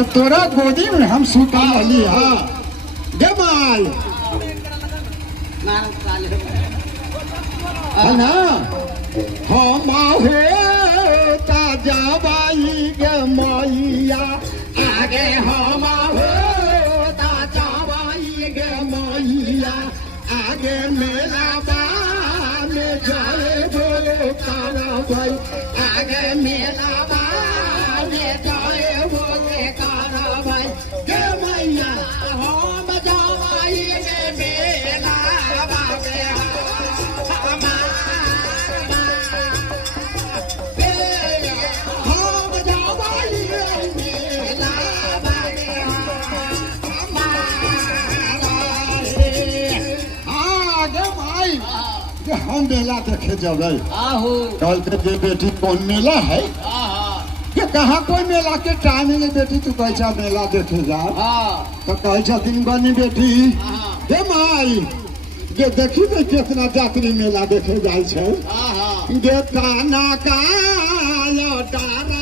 ये तोरा गोदी में हम सुता रही है गे माई है ना हम हो ताजा बाई गे मैया आगे हम हो ताजा बाई गे मैया आगे मेला में जाए बोलो काला भाई आगे मेला में जाए बोले काला भाई गे मैया हम जावाई गे मेला बाबे हम जावाई गे मेला बाबे आगे भाई हम मेला देखे जब कल के जे बेटी कौन मेला है ये कहाँ कोई मेला के टाइम में बेटी तू कैसा मेला देखे जा तो कैसा दिन बनी बेटी हे माई ये देखी ने कितना यात्री मेला देखे जाए गे काना का डारा